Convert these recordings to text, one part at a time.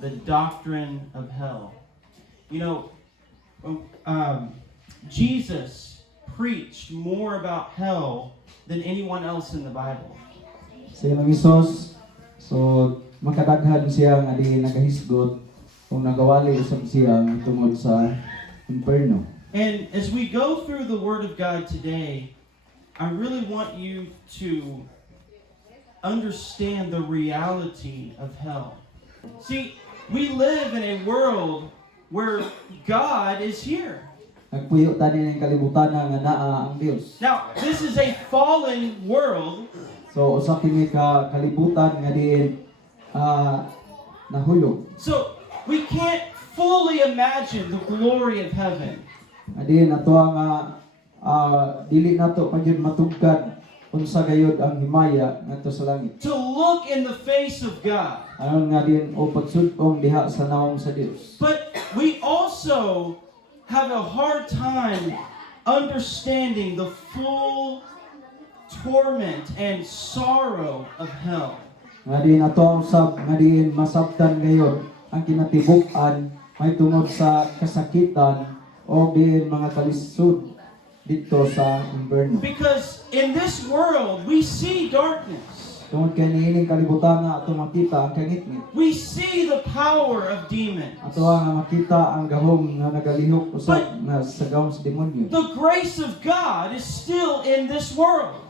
the doctrine of hell. You know, Jesus preached more about hell than anyone else in the Bible. Sa ilang Isos, so makadaghan siya nga di nagahisgot kung nagawali usab siya tungod sa imperno. And as we go through the Word of God today, I really want you to understand the reality of hell. See, we live in a world where God is here. Nagpuyo tani ng kalibutan nga naa ang Dios. Now, this is a fallen world. So usa kini ka kalibutan nga di nahulog. So, we can't fully imagine the glory of heaven. Adi nato nga dili nato pagyud matugkad unsa gayud ang himaya ngadto sa langit. To look in the face of God. Aron nga din o pagsud-ong diha sa naong sa Dios. But we also have a hard time understanding the full torment and sorrow of hell. Nga din ato ang usab nga din masabtan gayon ang kinatibuk-an may tungod sa kasakitan o din mga kalisod dito sa imperno. Because in this world, we see darkness. Tungod kay niining kalibutan nga ato makita ang kangitngit. We see the power of demons. Ato nga makita ang gahom nga nagalihok usab nga sa gahom sa demonyo. The grace of God is still in this world.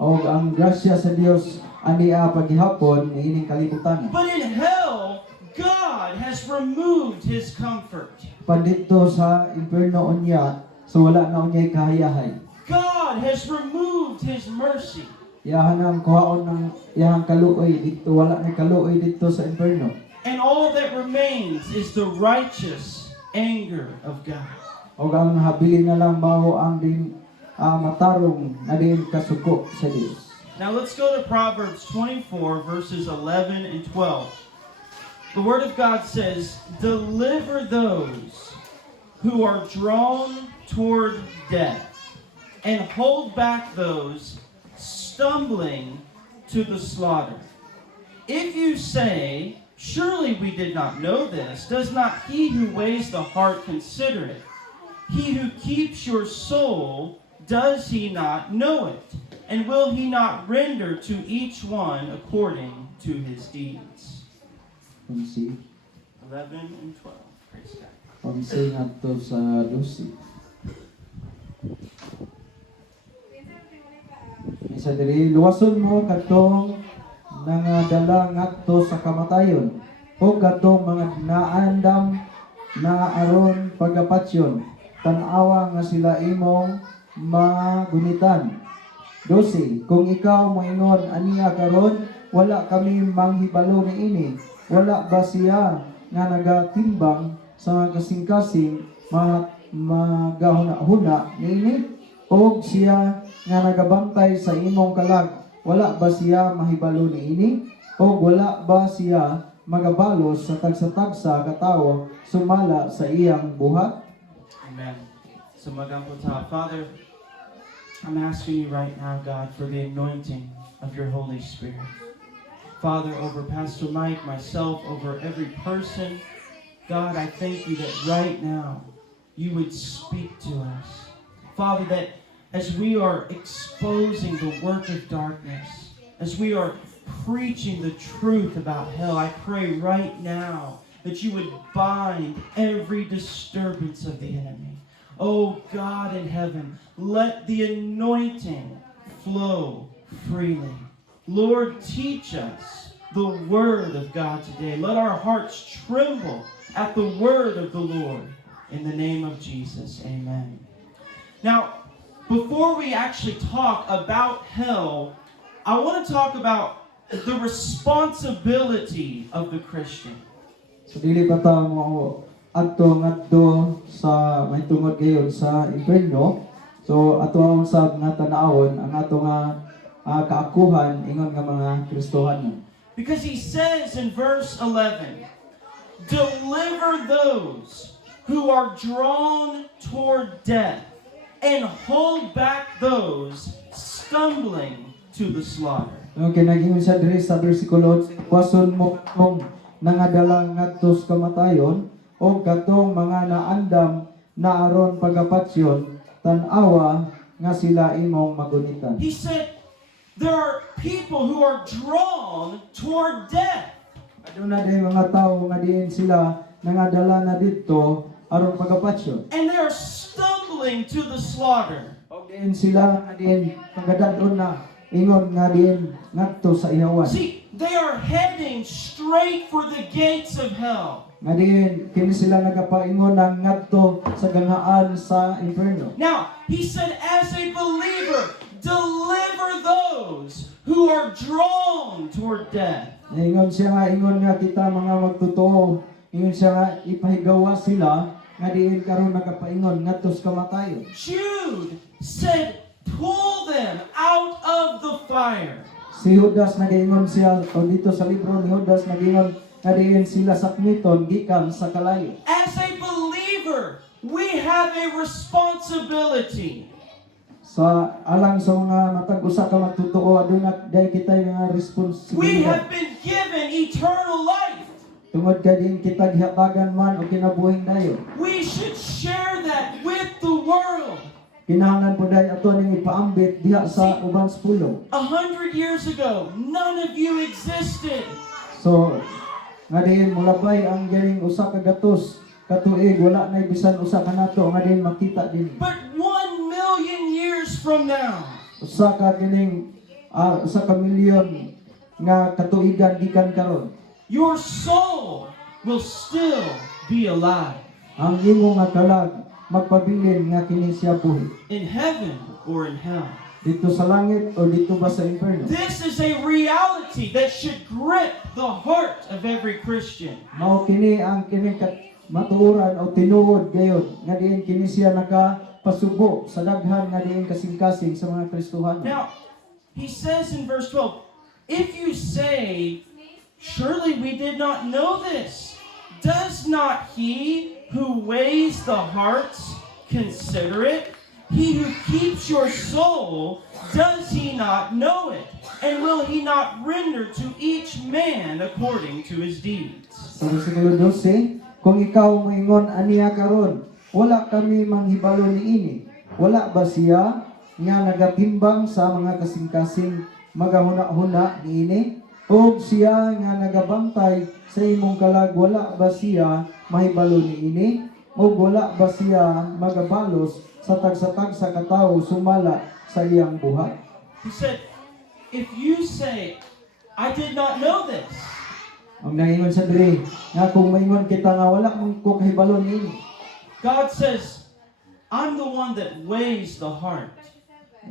O ang grasya sa Dios ani paghihapon niining kalibutan. But in hell, God has removed His comfort. Pandito sa imperno unya, so wala na unyay kahayahay. God has removed His mercy. Iyahan ang kuhaon ng iyahang kaluoy dito, wala na kaluoy dito sa imperno. And all that remains is the righteous anger of God. O ang habilin na lang mao ang din matarong na din kasuko sa Dios. Now let's go to Proverbs 24 verses 11 and 12. The Word of God says, "Deliver those who are drawn toward death, and hold back those stumbling to the slaughter. If you say, 'Surely we did not know this,' does not he who weighs the heart consider it? He who keeps your soul, does he not know it? And will he not render to each one according to his deeds?" Unsi, 11 and 12. Praise God. unsi ngadto sa 12. Isa diri luwason mo kadtong nangadala ngadto sa kamatayon o kadtong mga naandam na aron pagapatsyon tan-awa nga sila imong magunitan. 12. Kung ikaw moingon aniya karon wala kami manghibalo niini, wala ba siya nga nagatimbang sa kasing-kasing magahuna-huna niini? O siya nga nagabantay sa imong kalag, wala ba siya mahibalo niini? O wala ba siya magabalos sa tagsa-tagsa katawo sumala sa iyang buhat? Amen. Sumagang po ta. Father, I'm asking you right now, God, for the anointing of your Holy Spirit. Father, over Pastor Mike, myself, over every person, God, I thank you that right now you would speak to us. Father, that as we are exposing the work of darkness, as we are preaching the truth about hell, I pray right now that you would bind every disturbance of the enemy. Oh God in heaven, let the anointing flow freely. Lord, teach us the word of God today. Let our hearts tremble at the word of the Lord. In the name of Jesus, amen. Now, before we actually talk about hell, I want to talk about the responsibility of the Christian. So dili pa ta mo ngadto sa may tungod gayon sa imperno. So ato ang sab nga tan-awon ang ato nga kaakuhan ingon nga mga Kristohanon. Because he says in verse 11, "Deliver those who are drawn toward death, and hold back those stumbling to the slaughter." Yung kinagingon sa diri sa bersikulo, wason mo kung nangadala ngadto sa kamatayon o katong mga naandam na aron pagapatsyon tan-awa nga sila imong magunitan. He said, there are people who are drawn toward death. Aduna day mga tao nga diin sila nangadala na didto aron pagapatsyon. And they're stumbling to the slaughter. O diin sila nga diin pagadaton na ingon nga diin ngadto sa ihawan. See, they are heading straight for the gates of hell. Nga diin kini sila nagapaingon ng ngadto sa gangaan sa inferno. Now, he said, as a believer, deliver those who are drawn toward death. Ingon nga kita mga magtotoo, ingon siya nga ipahigawa sila nga diin karon nagapaingon ngadto sa kamatayon. Jude said, pull them out of the fire. Si Judas nagaingon siya o dito sa libro ni Judas nagingon nga diin sila sakmiton gikan sa kalayo. As a believer, we have a responsibility. Sa alang sa mga matag usa ka magtotoo aduna day kita nga We responsibilidad. have been given eternal life. Tungod kay din kita gihabagan man o kinabuhing dayon. We should share that with the world. Kinahanglan po dahil ato ning ipaambit diha sa ubang pulong. 100 years ago, none of you existed. So, nga din mulabay ang galing usa ka gatos katuig wala na bisan usa ka nato nga din makita din. But 1 million years from now, Usa ka kining usa ka milyon nga katuigan gikan karon. your soul will still be alive Ang imo nga kalag magpabilin nga kini siya buhi. in heaven or in hell. Dito sa langit o dito ba sa inferno? This is a reality that should grip the heart of every Christian. Mao kini ang kini matuoran o tinuod gayud nga diin kini siya nakapasubo sa daghan nga diin kasing-kasing sa mga Kristohano. Now, he says in verse 12, if you say, surely we did not know this, does not he who weighs the hearts consider it? He who keeps your soul, does he not know it? And will he not render to each man according to his deeds? Sa versikulo 12, kung ikaw moingon aniya karon, wala kami manghibalo niini. Wala ba siya nga nagatimbang sa mga kasing-kasing magahuna-huna niini? O siya nga nagabantay sa imong kalag, wala ba siya mahibalo niini? O wala ba siya magabalos sa tagsa-tagsa katawo sumala sa iyang buhat? He said, if you say, I did not know this, Ang naingon sa diri, nga kung maingon kita nga wala mong ko kahibalo niini. God says, I'm the one that weighs the heart.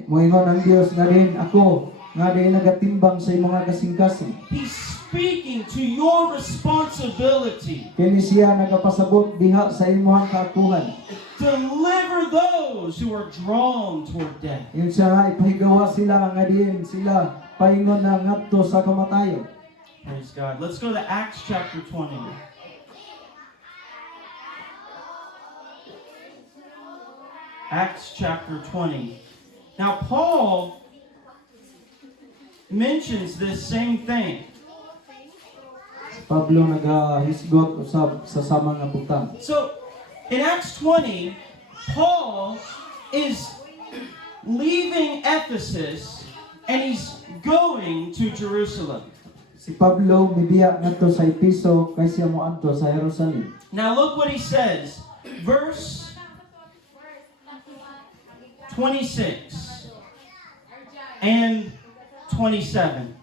Moingon ang Dios nga rin ako nga rin nagatimbang sa imong kasing-kasing. He's speaking to your responsibility. Kini siya nagapasabot diha sa imong kaakuhan. Deliver those who are drawn toward death. Yun siya nga ipahigawa sila nga din sila paingon na ngadto sa kamatayon. Praise God. Let's go to Acts chapter 20. Acts chapter 20. Now, Paul mentions this same thing. Pablo nagahisgot usab sa samang nga butang. So, in Acts 20, Paul is leaving Ephesus and he's going to Jerusalem. Si Pablo mibiya ngadto sa Episo kay siya moadto sa Jerusalem. Now, look what he says. Verse 26 and 27.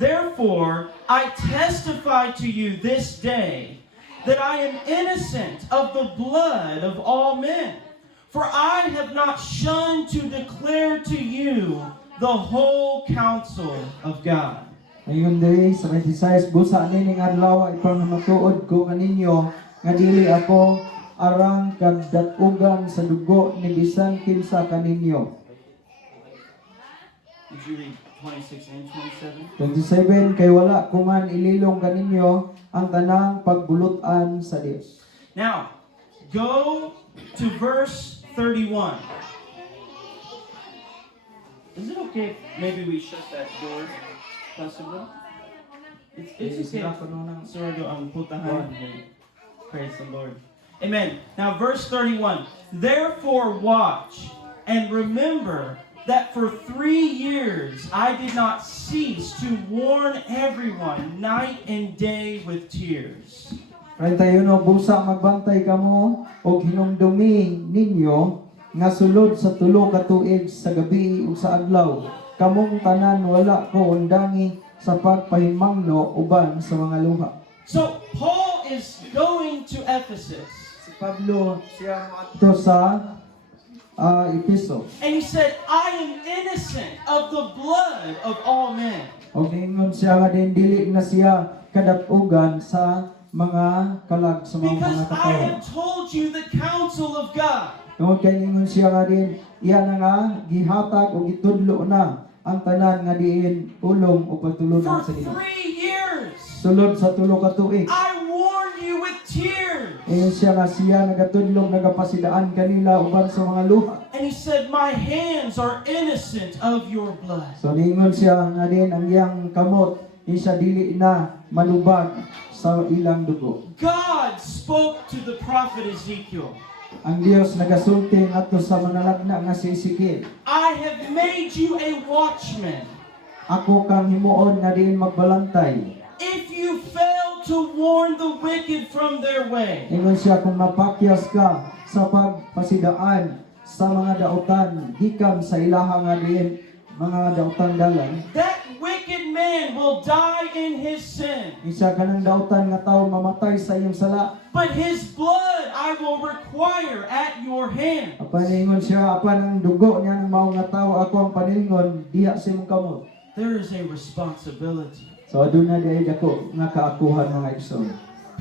Therefore, I testify to you this day that I am innocent of the blood of all men. For I have not shunned to declare to you the whole counsel of God. Ayon diri sa 26 busa nining adlaw ipangmatuod ko kaninyo nga dili ako arang kadatugan sa dugo ni bisan kinsa kaninyo. Did you read 26 and 27? 27 kay wala ko man ililong kaninyo ang tanang pagbulutan sa Dios. Now, go to verse 31. Is it okay if maybe we shut that door, possibly? It's okay. Sila kuno ng Sordo ang putahan. Praise the Lord. Amen. Now verse 31. Therefore watch and remember that for 3 years I did not cease to warn everyone night and day with tears. 31 busa magbantay kamo og hinumdumi ninyo nga sulod sa tulo ka tuig sa gabi ug sa adlaw kamong tanan wala ko undangi sa pagpahimangno uban sa mga luha. So Paul is going to Ephesus. Si Pablo siya moadto sa Epeso. And he said, I am innocent of the blood of all men. Og ingon siya nga din dili na siya kadap-ugan sa mga kalag sa mga Because I katawan. have told you the counsel of God. Tungod kay ingon siya nga din iya na nga gihatag o gitudlo na ang tanan nga diin ulong o pagtulunan For sa Ginoo. 3 years, Sulod sa tulo ka tuig. I warned you with tears. Ingon siya nga siya nagatudlong nagapasidaan kanila uban sa mga luha. And he said, my hands are innocent of your blood. So ningon siya nga din ang iyang kamot siya dili na malubag sa ilang dugo. God spoke to the prophet Ezekiel. Ang Dios nagasulti ngadto sa manalagna nga si Ezekiel. I have made you a watchman. Ako kang himuon nga diin magbalantay. If you fail to warn the wicked from their way, Ingon siya kung mapakyas ka sa pagpasidaan sa mga dautan gikan sa ilaha nga diin mga dautan dalan. that wicked man will die in his sin. Isa ka ng dautan nga tao mamatay sa iyong sala. But his blood I will require at your hand. Apan ingon siya, apan ang dugo niya ng maong nga tao ako ang panilngon diha sa imong kamot. There is a responsibility. So aduna diay dako nga kaakuhan mga igsoon.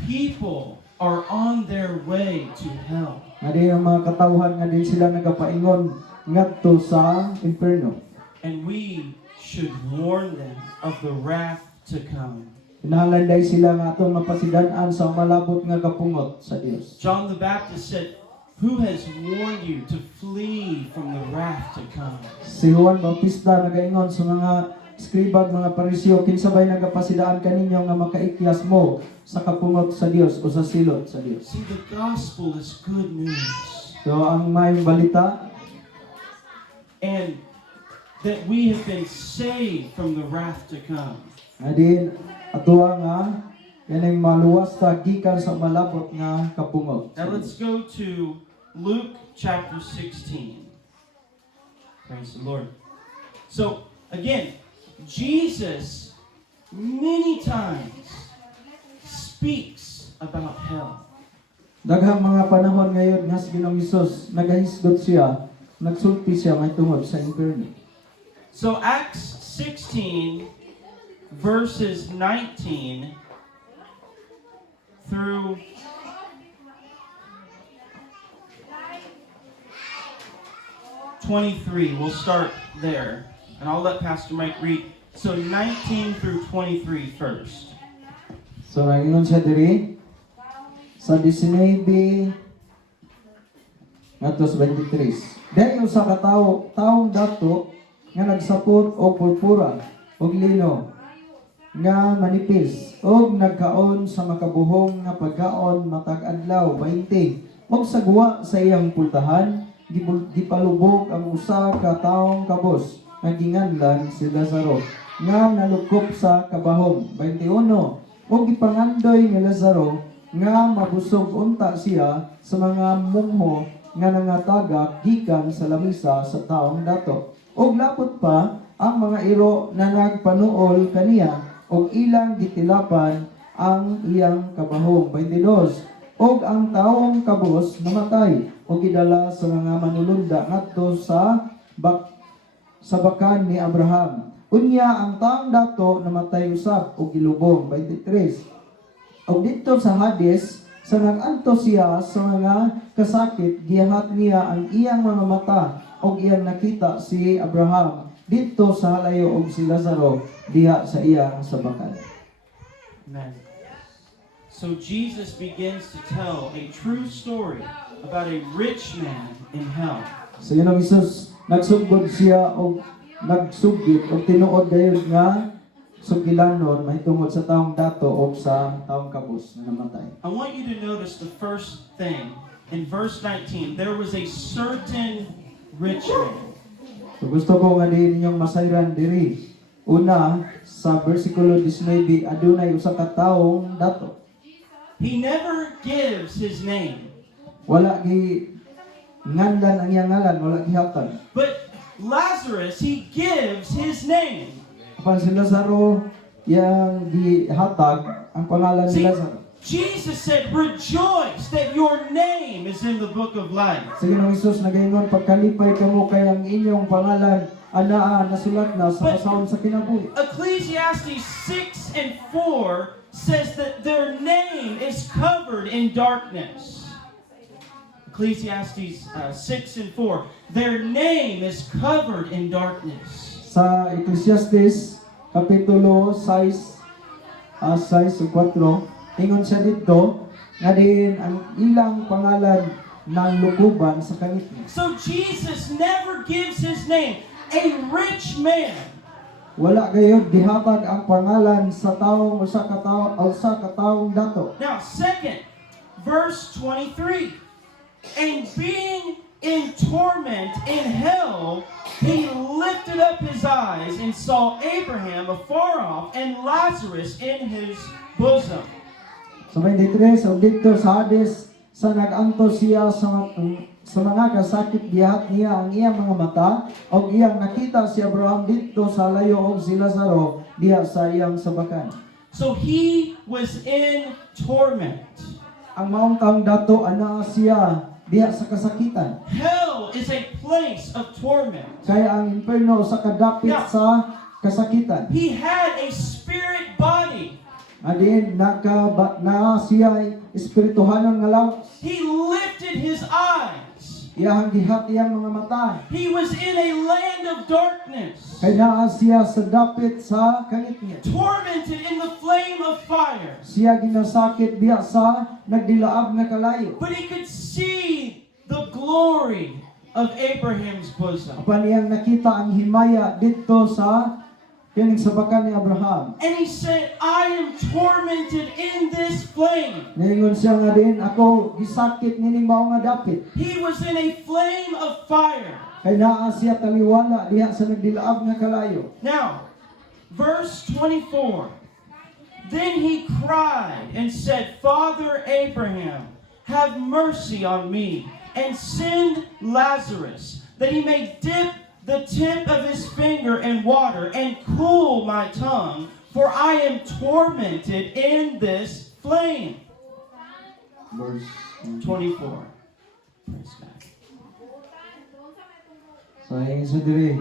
People are on their way to hell. Nga din ang mga katawhan nga din sila nagapaingon ngadto sa inferno. And we should warn them of the wrath to come. Hinahalanday sila nga atong mapasidan-an sa malabot nga kapungot sa Dios. John the Baptist said, who has warned you to flee from the wrath to come? Si Juan Bautista nagaingon sa mga skribag, mga pariseo, kinsabay nagapasidaan kaninyo nga makaikyas mo sa kapungot sa Dios o sa silot sa Dios. See, the gospel is good news. So ang may balita And that we have been saved from the wrath to come. adin atuwa nga yan ang maluwas ta gikan sa malabot nga kapungot. Now let's go to Luke chapter 16. Praise the Lord. So, again, Jesus many times speaks about hell. Daghang mga panahon ngayon nga si Ginoong Hesus nagahisgot siya, nagsulti siya may tungod sa inferno. So Acts 16 verses 19 through 23. We'll start there. And I'll let Pastor Mike read. So 19 through 23 first. So nangingon siya diri sa 19 ngadto sa 23. Dahil usa ka taong dato nga nagsapot og purpura og lino nga manipis og nagkaon sa makabuhong nga pagkaon matag adlaw 20 og sagwa sa iyang pultahan gipalubog ang usa ka taong kabos nga ginganlan si Lazaro nga nalukop sa kabahong 21 og gipangandoy ni Lazaro nga mabusog unta siya sa mga mungho nga nangatagak gikan sa lamisa sa taong dato. Og lapot pa ang mga iro na nagpanuol kaniya og ilang gitilapan ang iyang kabahong 22. Og ang taong kabos namatay og gidala sa mga manulunda ngadto sa bakan ni Abraham. Unya ang taong dato namatay usab og gilubong 23. Og dito sa Hades, sa nag-anto siya sa mga kasakit, gihat niya ang iyang mga mata og iyang nakita si Abraham dito sa halayo og si Lazaro diha sa iyang sabakan. Amen. So Jesus begins to tell a true story about a rich man in hell. So yun ang Isus, nagsugod siya og nagsugit og tinuod dayon nga sugilanon mahitungod sa taong dato o sa taong kabus na namatay. I want you to notice the first thing. In verse 19, there was a certain rich man. So gusto ko nga din ninyong masayran diri. Una, sa versikulo 19, adunay usa ka taong dato. He never gives his name. Wala gi ngandan ang iyang ngalan, wala gihatag. But Lazarus, he gives his name. Apan si Lazaro, yang gihatag ang pangalan ni See, Lazaro. Jesus said, rejoice that your name is in the book of life. Sa Ginoong Hesus nagaingon pagkalipay kamo kay ang inyong pangalan anaa nasulat na sa kasawon sa kinabuhi. Ecclesiastes 6 and 4 says that their name is covered in darkness. Ecclesiastes 6 and 4, their name is covered in darkness. Sa Ecclesiastes kapitulo 6 6 o 4 ingon siya dito nga din ang ilang pangalan ng lukuban sa kangitnya. So Jesus never gives his name. A rich man. Wala gayud gihatag ang pangalan sa taong usa ka taong dato. Now, second, verse 23. And being in torment in hell, he lifted up his eyes and saw Abraham afar off and Lazarus in his bosom. Sa 23 so dito sa Hades sa naganto siya sa mga kasakit gihat niya ang iyang mga mata o iyang nakita si Abraham dito sa layo og si Lazaro diha sa iyang sabakan. So he was in torment. Ang maong taong dato ana siya diha sa kasakitan. Hell is a place of torment. Kaya ang inferno sa kadapit sa kasakitan. He had a spirit body. Adin na siya espirituhanon nga lawas. He lifted his eyes. Iyang gihat iyang mga mata. He was in a land of darkness, Kaya naa siya sa dapit sa kangitnya. tormented in the flame of fire. Siya ginasakit diya sa nagdilaab nga kalayo. But he could see the glory of Abraham's bosom. Apan iyang nakita ang himaya dito sa kining sabakan ni Abraham. And he said, I am tormented in this flame. Ngayon siya nga din, ako gisakit nining mao nga dapit. He was in a flame of fire. Kaya naa siya taliwala diha sa nagdilaab nga kalayo. Now, verse 24. Then he cried and said, Father Abraham, have mercy on me, and send Lazarus, that he may dip the tip of his finger in water and cool my tongue, for I am tormented in this flame. Verse 24. Praise God. So sa diri.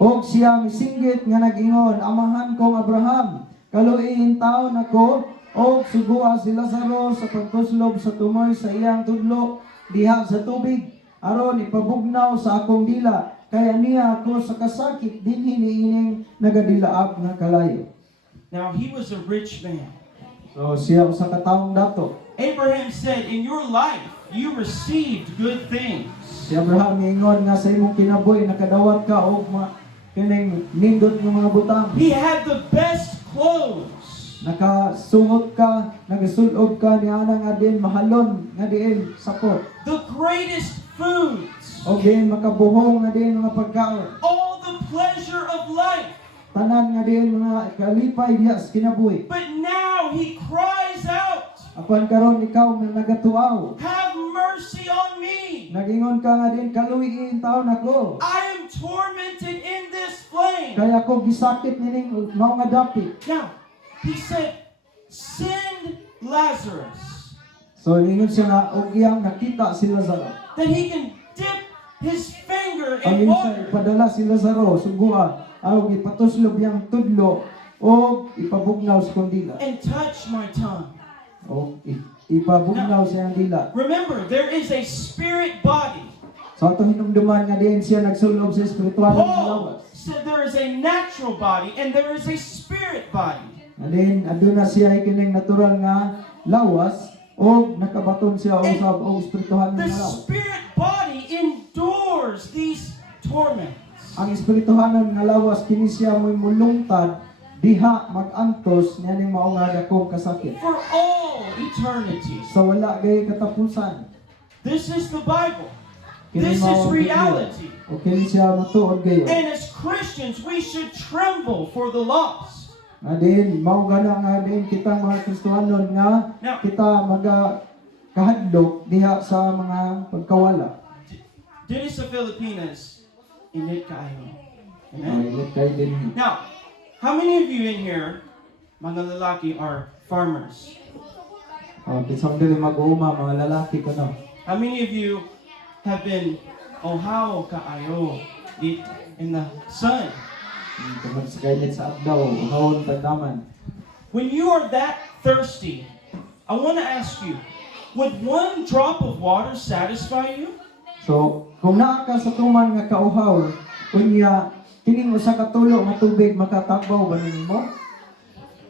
Og siya misinggit nga nag-ingon, amahan kong Abraham, kaluiin taon ako, og sugua si Lazaro sa pagkuslob sa tumoy sa iyang tudlo diha sa tubig, aron ipabugnaw sa akong dila, kaya niya ako sa kasakit dinhi niining nagadilaab nga kalayo. Now he was a rich man. So siya usa ka taong dato. Abraham said, in your life you received good things. Si Abraham ingon nga sa imong kinabuhi nakadawat ka og kining nindot nga mga butang. He had the best clothes. Nakasuot ka, nagasulod ka ni ana nga din mahalon nga diin sapot. The greatest foods. O din makabuhong nga din mga pagkaon. All the pleasure of life. Tanan nga din mga kalipay diha sa kinabuhi. But now he cries out, Apan karon ikaw nga nagatuaw. have mercy on me. Nagingon ka nga din kaluwiin taon ako. I am tormented in this flame. Kaya ko gisakit nining mao nga dapit. Now, he said, send Lazarus, So ningon siya nga og iyang nakita si Lazaro. that he can dip his finger Ang in insa water ipadala si Lazaro sugua aron ipatuslob yang tudlo o ipabugnaw sa kondila. and touch my tongue. O ipabugnaw sa iyang dila. Remember, there is a spirit body. So ato hinumduman nga diin siya nagsulob sa espiritual nga Paul lawas. said there is a natural body and there is a spirit body. Alin aduna siya kining natural nga lawas o nakabaton siya usab og espirituhan The nga lawas. spirit body endures these torments. Ang espirituhanon nga lawas kini siya mo'y mulungtad diha mag-antos niya ning mao nga dakong kasakit. For all eternity. Sa wala gay katapusan. This is the Bible. Kini This is mao ang Biblia. reality. O kini siya matuod gayon. And as Christians, we should tremble for the lost. Nga din, mao gana nga din kitang mga Kristohanon nga Now, kita kahadlok diha sa mga pagkawala. diri sa Filipinas, init kaayo. Ay, Amen? kay din. Now, how many of you in here, mga lalaki, are farmers? Kisang dili mag-uuma, mga lalaki ko no. How many of you have been ohaw kaayo in the sun? Tungod sa kainit sa adlaw, unahon tagdaman. When you are that thirsty, I want to ask you, would one drop of water satisfy you? So, kung naa ka sa tuman nga kauhaw, kunya kining usa ka tulo nga tubig makatakbaw ba nimo?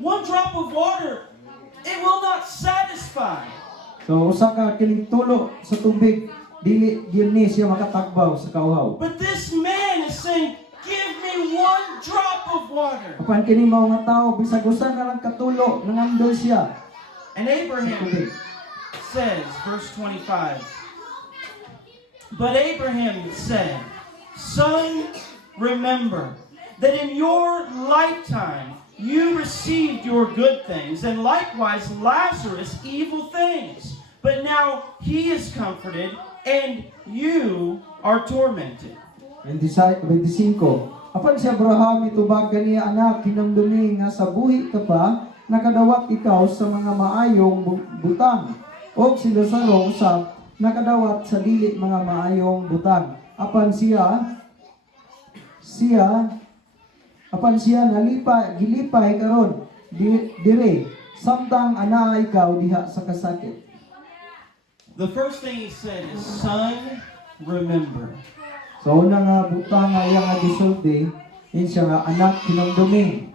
One drop of water, it will not satisfy. So, usa ka kining tulo sa tubig, dili gyud ni siya makatakbaw sa kauhaw. But this man is saying, give me one drop of water. Apan kini mao nga tawo bisag usa ka lang katulo nangandoy siya And sa Abraham tubig. says, verse 25, but Abraham said, son, remember that in your lifetime you received your good things, and likewise Lazarus evil things. But now he is comforted, and you are tormented. 25. Apan si Abraham itubag kaniya anak hinamdumi nga sa buhi ka pa nakadawat ikaw sa mga maayong butang. O si Lazaro usab nakadawat sa dili mga maayong butang. Apan siya gilipay karon dire samtang ana ikaw diha sa kasakit. The first thing he said is, son, remember. So una nga butang nga iya nga gisulti siya nga anak hinamdumi.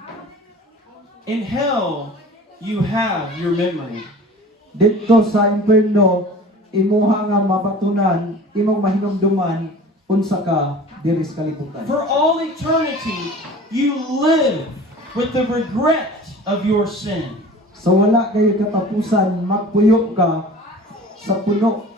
In hell, you have your memory. Dito sa impierno imuha nga mabatunan imong mahinumduman unsa ka diri sa kalibutan. For all eternity, you live with the regret of your sin. So wala kayo katapusan magpuyo ka sa puno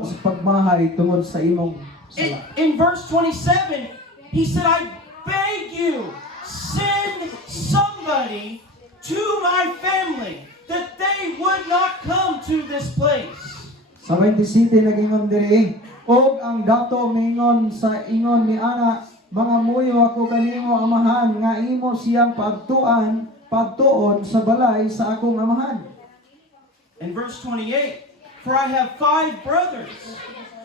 sa pagmahay tungod sa imong sala. In verse 27, he said, I beg you, send somebody to my family that they would not come to this place. Sa 27 nagingon diri og ang dato mingon sa ingon ni ana mga muyo ako kanimo amahan nga imo siyang pagtuon sa balay sa akong amahan. In verse 28, for I have 5 brothers,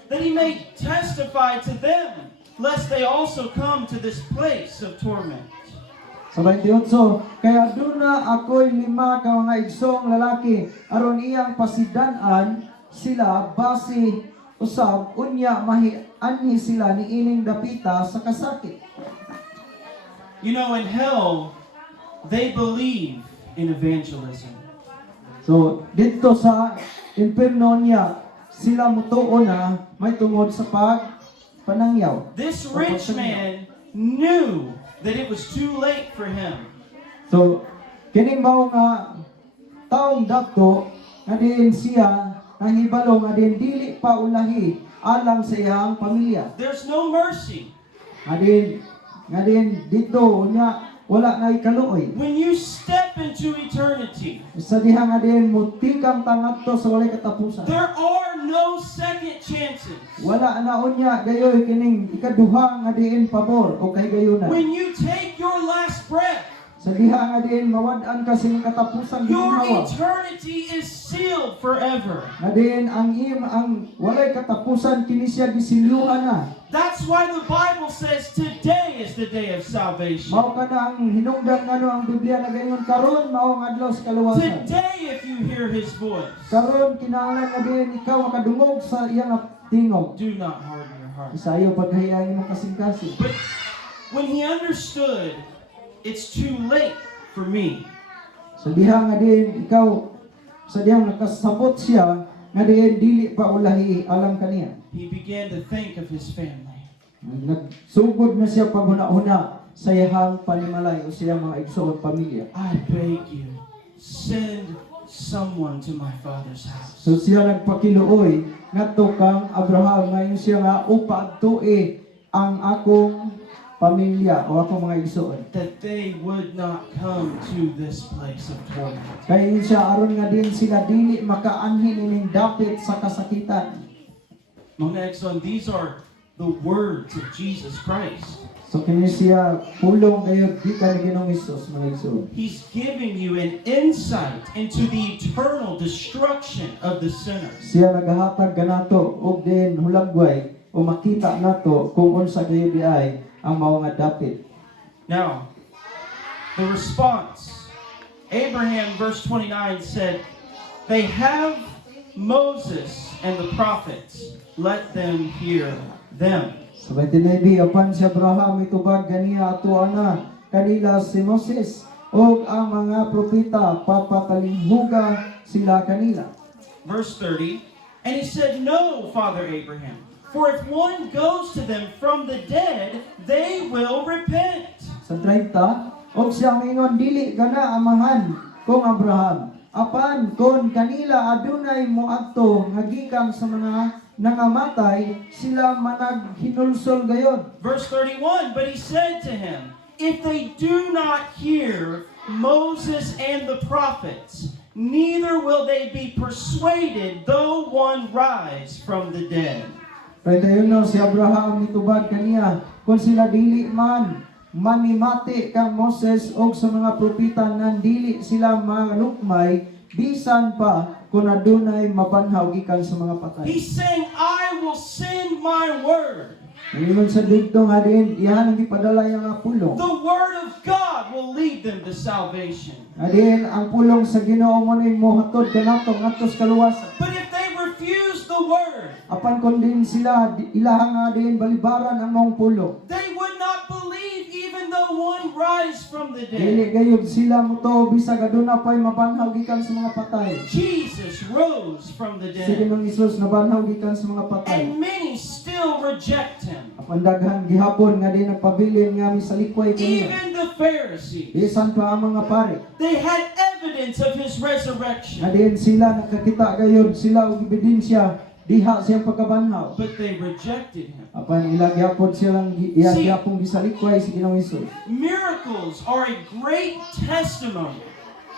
that he may testify to them, lest they also come to this place of torment. Sa 28, kaya duna ako'y 5 ka mga igsong lalaki aron iyang pasidan-an sila basi usab unya anhi sila ni ining dapita sa kasakit. You know, in hell, they believe in evangelism. So dito sa impierno niya sila mutuo na may tungod sa panangyaw. This rich man knew that it was too late for him. So kining mao nga taong dato nga diin siya nahibalo nga diin dili pa ulahi alang sa iyang pamilya. There's no mercy. Nga din dito nya wala na ikaluoy. When you step into eternity, Sa diha nga din mutikang tangadto sa walay katapusan. there are no second chances. Wala na unya gayoy kining ikaduha nga diin pabor o kahigayunan. When you take your last breath, Sa diha nga diin mawad-an ka sining katapusan your ginhawa. eternity is sealed forever. Nga din ang walay katapusan kini siya gisiluhan na. That's why the Bible says today is the day of salvation. Mao ka na ang hinungdan ngano ang Biblia nagaingon karon mao ang adlaw sa kaluwasan. Today, if you hear His voice, Karon kinahanglan nga din ikaw makadungog sa iyang tingog. do not harden your heart. Isayo paghahiyan mo kasing-kasing. But when he understood, it's too late for me. Sa diha nga din ikaw sa diyang nakasabot siya nga din dili pa ulahi alang kaniya. He began to think of his family. Nagsugod na siya pabuna-una sa iyang panimalay o sa iyang mga igsoon pamilya. I beg you, send someone to my father's house. So siya nagpakiluoy ngadto kang Abraham ngayon siya nga upa adtoi ang akong pamilya o akong mga igsoon. That they would not come to this place of torment. Kaya siya aron nga din sila dili makaanhin ining dapit sa kasakitan. Mga Exxon, these are the words of Jesus Christ. So kini siya pulong kayo gikan ni Ginoong Hesus mga igsoon. He's giving you an insight into the eternal destruction of the sinner. Siya nagahatag kanato og din hulagway o makita nato kung unsa gayud ay ang mao nga dapit. Now, the response. Abraham, verse 29, said, they have Moses and the prophets. Let them hear them. Sa 29 apan si Abraham itubag ganiya ato ana kanila si Moses og ang mga propeta papatalinghuga sila kanila. Verse 30, and he said, no, Father Abraham, for if one goes to them from the dead, they will repent. Sa 30 og siya mingon dili gana amahan kung Abraham apan kon kanila adunay moadto nga gikan sa mga nangamatay sila managhinulsol gayon. Verse 31, but he said to him, if they do not hear Moses and the prophets, neither will they be persuaded though one rise from the dead. Kaya no si Abraham mitubag kaniya kung sila dili man manimati kang Moses og sa mga propeta nan dili sila manukmay bisan pa kung adunay mabanhaw gikan sa mga patay. He's saying, I will send my word. Ingon sa dito nga din iyan ang ipadala yang nga pulong. The word of God will lead them to salvation. Adin ang pulong sa Ginoo mo ning mohatod kanato ngadto sa kaluwasan. But if they refuse the word, Apan kon din sila ilahang nga din balibaran ang mong pulong. they would not believe even though one rise from the Dili dead. gayud sila moto bisag aduna pay mabanhaw gikan sa mga patay. Jesus rose from the Si dead, Ginoong Hesus nabanhaw gikan sa mga patay. and many still reject him. Apan daghan gihapon nga din nagpabilin nga misalikway kaniya. Even the Pharisees, Bisan pa ang mga pare. they had evidence of his resurrection, Adin sila nakakita gayud sila og ebidensya diha siyang pagkabanhaw. but they rejected him. Apan ila gyapon silang gyapon gisalikway si Ginoong Hesus. Miracles are a great testimony,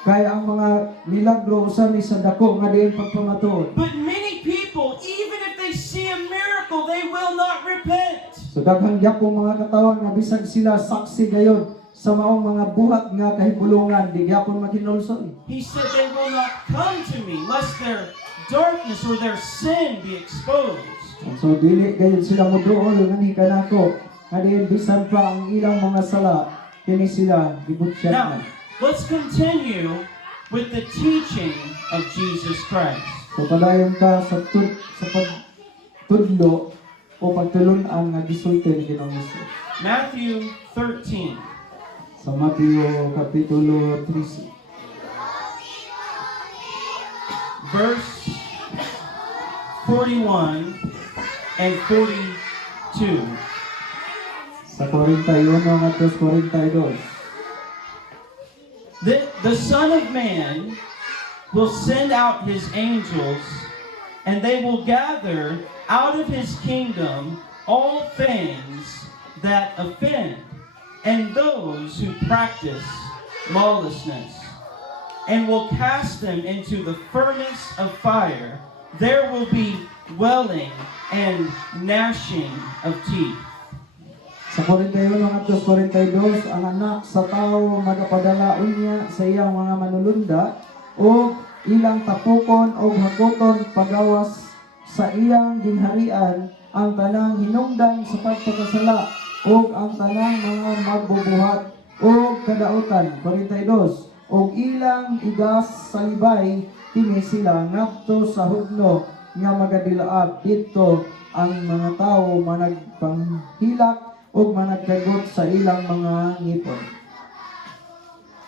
Kaya ang mga milagro usan ni sa dako nga diin pagpamatuod. but many people, even if they see a miracle, they will not repent. So daghang gyapon mga katawan nga bisag sila saksi gayud sa maong mga buhat nga kahibulungan di gyapon maghinulsol. He said they will not come to me lest their darkness or their sin be exposed. So dili gayud sila moduol ngani kanako nga diin bisan pa ang ilang mga sala kini sila gibutyag Now, na. let's continue with the teaching of Jesus Christ. So padayon ka sa pagtudlo o pagtulon-an nga gisulti ni Ginoong Hesus. Matthew 13, Sa Mateo kapitulo 13. verse 41 and 42. Sa 41 ngadto sa 42. The Son of Man will send out his angels, and they will gather out of his kingdom all things that offend, and those who practice lawlessness, and will cast them into the furnace of fire. There will be wailing and gnashing of teeth. Sa 41 ngadto sa 42 ang anak sa tao magapadala unya sa iyang mga manulunda o ilang tapukon o hagoton pagawas sa iyang ginharian ang tanang hinungdan sa pagpakasala o ang tanang mga magbubuhat o kadautan. 42 o ilang igas sa libay kini sila ngadto sa hudno nga magadilaab dito ang mga tao managpanghilak o managkagot sa ilang mga ngipon.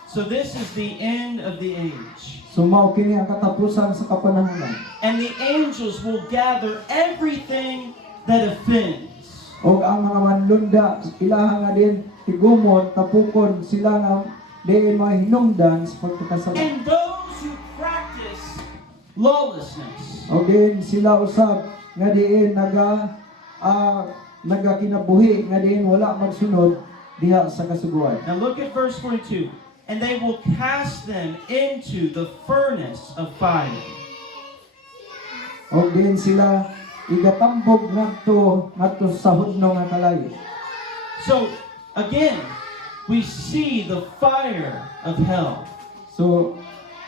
So this is the end of the age. So mao kini ang katapusan sa kapanahonan. And the angels will gather everything that offends. O ang mga manlunda ilaha nga din tigumon tapukon sila nga di mahinungdan sa pagkakasala. And those who practice lawlessness. O din sila usab nga diin nagakinabuhi nga diin wala magsunod diha sa kasuguan. Now look at verse 42. And they will cast them into the furnace of fire. O din sila igatambog ngadto sa hudno nga kalayo. So again, we see the fire of hell. So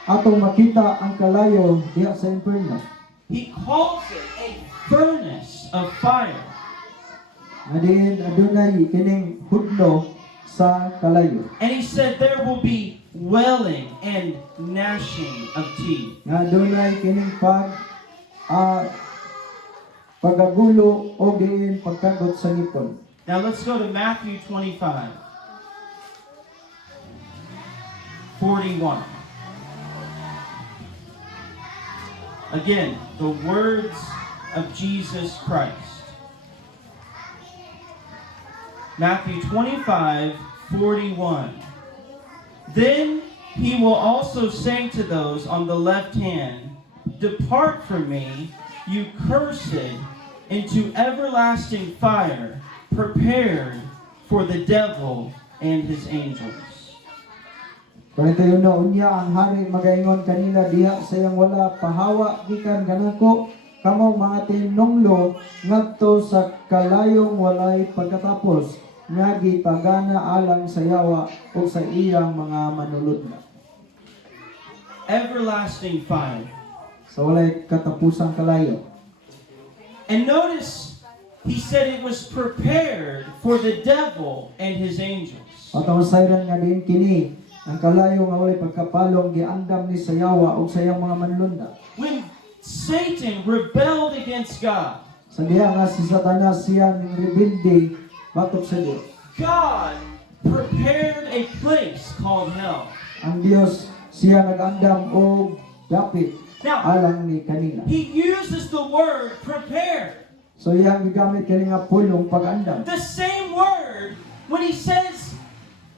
atong makita ang kalayo diha sa impierno. He calls it a furnace of fire. Nga diin adunay kining hudno sa kalayo. And he said there will be welling and gnashing of teeth. Nga adunay kining pagagulo o diin pagkagot sa ngipon. Now let's go to Matthew 25, 41. Again, the words of Jesus Christ. Matthew 25, 41. Then he will also say to those on the left hand, "Depart from me, you cursed, into everlasting fire, prepared for the devil and his angels." 41 na unya ang hari magaingon kanila diha sa iyang wala pahawa gikan kanako kamo mga tinunglo ngadto sa kalayong walay pagkatapos nga gipagana alang sa yawa ug sa iyang mga manulod. Everlasting fire. Sa walay katapusang kalayo. And notice, he said it was prepared for the devil and his angels. Atong sayran nga din kini ang kalayo nga walay pagkapalong giandam ni sa yawa ug sa iyang mga manlunda. When Satan rebelled against God, Sa diha nga si Satanas siya ning rebelde batok sa Dios. God prepared a place called hell. Ang Dios siya nag-andam og dapit Now, alang ni kanila. he uses the word prepared. So iyang gigamit kini nga pulong pag-andam. The same word when he says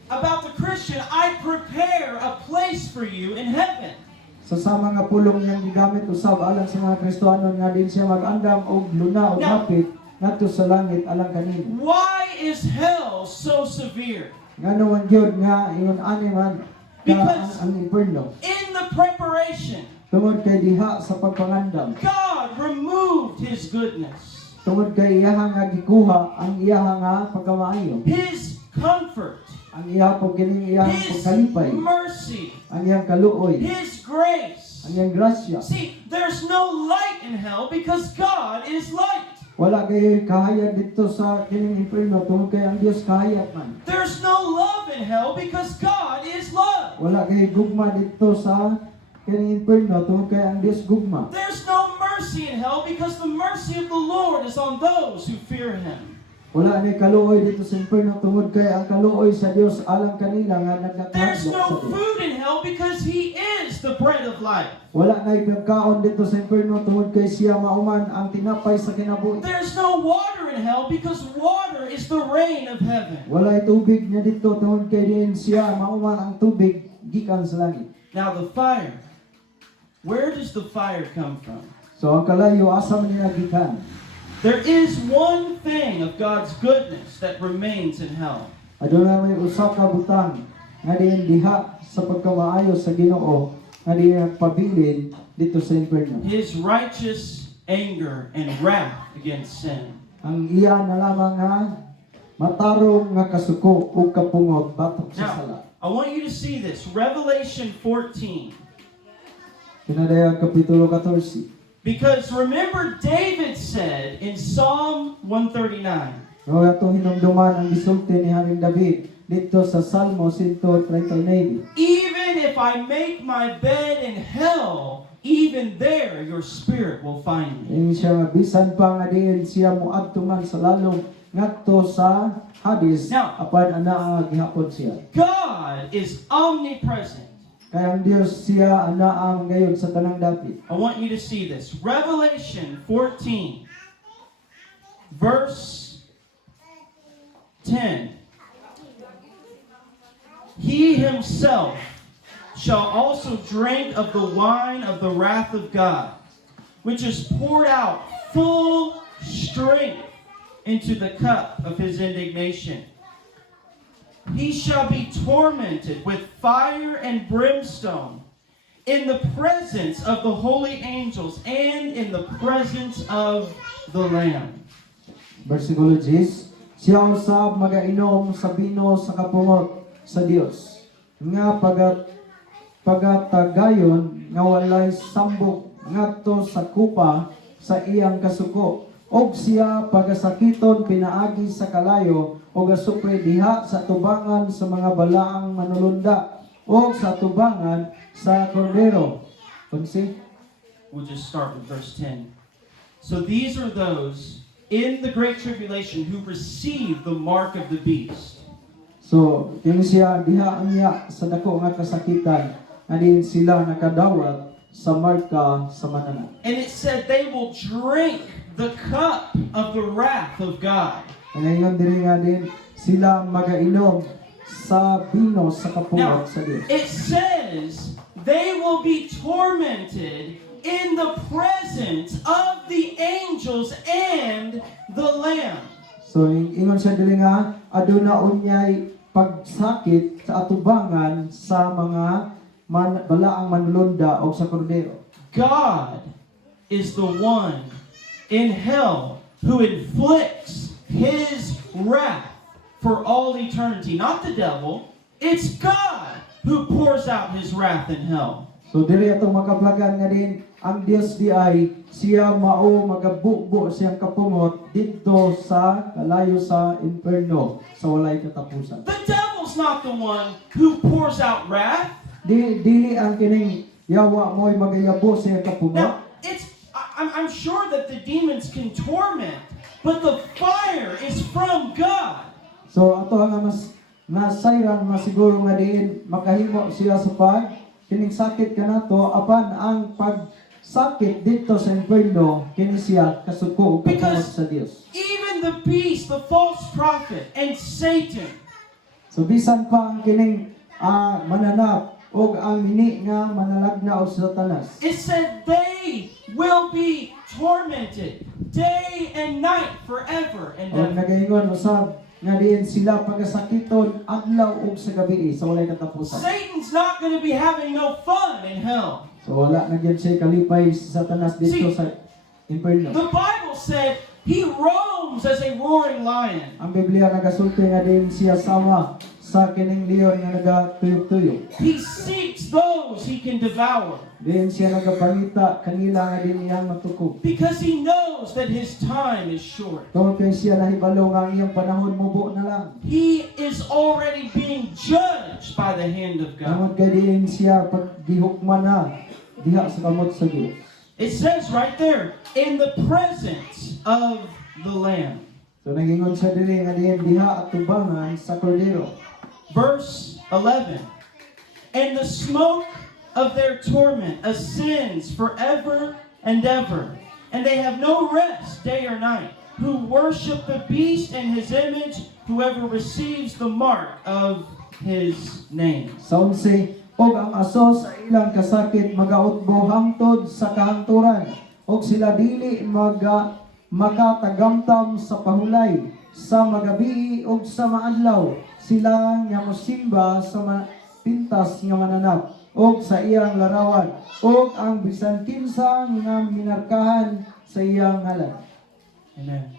about the Christian, "I prepare a place for you in heaven." Sa sama nga pulong iyang gigamit usab alang sa mga Kristiyanon nga din siya mag-andam og luna og Now, dapit ngadto sa langit alang kanila. why is hell so severe? Ngano man gyud nga ingon ani man Because- ang impierno. In the preparation, Tungod kay diha sa pagpangandam. God removed his goodness, Tungod kay iyaha nga gikuha ang iyaha nga pagkamaayo. his comfort, Ang iyaha po kining iyahang his pagkalipay. mercy, Ang iyang kaluoy. his grace. Ang iyang grasya. See, there's no light in hell because God is light. Wala kay kahayag dito sa kining impierno tungod kay ang Dios kahayag man. There's no love in hell because God is love. Wala kay gugma dito sa kining impierno tungod kay ang Dios gugma. There's no mercy in hell because the mercy of the Lord is on those who fear him. Wala ni kaluoy dito sa impierno tungod kay ang kaluoy sa Dios alang kanila nga There's nagkakahadlok sa no Dios. food in hell because he is the bread of life. Wala na pagkaon dito sa impierno tungod kay siya mauman ang tinapay sa kinabuhi. There's no water in hell because water is the rain of heaven. Wala tubig niya dito tungod kay diin siya mauman ang tubig gikan sa langit. Now the fire, where does the fire come from? So ang kalayo asa man niya gikan. There is one thing of God's goodness that remains in hell. Aduna may usa ka butang nga diin diha sa pagkamaayo sa Ginoo nga diin pabilin dito sa impierno. His righteous anger and wrath against sin. Ang iya na lamang nga matarong nga kasuko ug kapungot batok sa sala. Now, I want you to see this. Revelation 14. Kinadaya kapitulo 14. Because remember, David said in Psalm 139, No ato hinumduman ang gisulti ni Haring David dito sa Salmo 139. "Even if I make my bed in hell, even there your spirit will find me." Ini siya nga bisan pa nga diin siya moadto man sa lalong ngadto sa Hades Now, apan anaa gihapon siya. God is omnipresent. Kaya ang Dios siya anaa ngayon sa tanang dapit. I want you to see this. Revelation 14, verse 10. he himself shall also drink of the wine of the wrath of God, which is poured out full strength into the cup of his indignation. He shall be tormented with fire and brimstone in the presence of the holy angels and in the presence of the Lamb. Versikulo 10, siya usab magainom sa bino sa kapungot sa Dios, nga pagatagayon nga walay sambok ngadto sa kupa sa iyang kasuko, og siya pagasakiton pinaagi sa kalayo og asupre diha sa tubangan sa mga balaang manulunda o sa tubangan sa kordero. Kunsi? We'll just start with verse 10. So these are those in the great tribulation who receive the mark of the beast. So, kini siya diha niya sa dako nga kasakitan, adin sila nakadawat sa marka sa manana. And it said they will drink the cup of the wrath of God. Ngayon diri nga din sila magainom sa bino sa Now, kapungot sa Dios. it says they will be tormented in the presence of the angels and the Lamb. So ingon siya diri nga aduna unyay pagsakit sa atubangan sa mga balaang manlunda o sa kordero. God is the one in hell who inflicts his wrath for all eternity. Not the devil, it's God who pours out his wrath in hell. So diri atong makaplagan nga din ang Dios di ay siya mao magabubo siyang kapungot didto sa kalayo sa inferno sa walay katapusan. The devil's not the one who pours out wrath. Dili ang kining yawa mo'y magayabo siyang kapungot. Now, I'm sure that the demons can torment, but the fire is from God. So ato nga mas nasayran masiguro nga diin makahimo sila sa kining sakit kanato apan ang pagsakit dito sa inferno kini siya kasuko ug kapungot sa Dios. Even the beast, the false prophet, and Satan, So bisan pa ang kining mananap og ang mini nga manalagna og Satanas. it said they will be tormented day and night forever and Og ever. nagaingon usab nga diin sila pagasakiton adlaw ug sa gabi sa walay katapusan. Satan's not going to be having no fun in hell. So wala na gyud siya kalipay sa Satanas dito See, sa inferno. The Bible said he roams as a roaring lion. Ang Biblia nagasulti nga din siya sama sa kining leon nga nagatuyok-tuyok. He seeks those he can devour Diin siya nagapangita kanila nga din iyang matukog. because he knows that his time is short. Tungod kay siya nahibalo nga ang iyang panahon mubo na lang. He is already being judged by the hand of God. Tungod kay diin siya paggihukman na diha sa kamot sa Dios. It says right there, in the presence of the Lamb. So nagingon siya diri nga diin diha at tubangan sa kordero. Verse 11. And the smoke of their torment ascends forever and ever. And they have no rest day or night, who worship the beast and his image, whoever receives the mark of his name. Sa 11, og ang aso sa ilang kasakit magautbo hangtod sa kahangturan, og sila dili makatagamtam sa pahulay sa magabi og sa maadlaw. Sila nga mosimba sa pintas nga mananap og sa iyang larawan og ang bisan kinsa nga minarkahan sa iyang ngalan. Amen.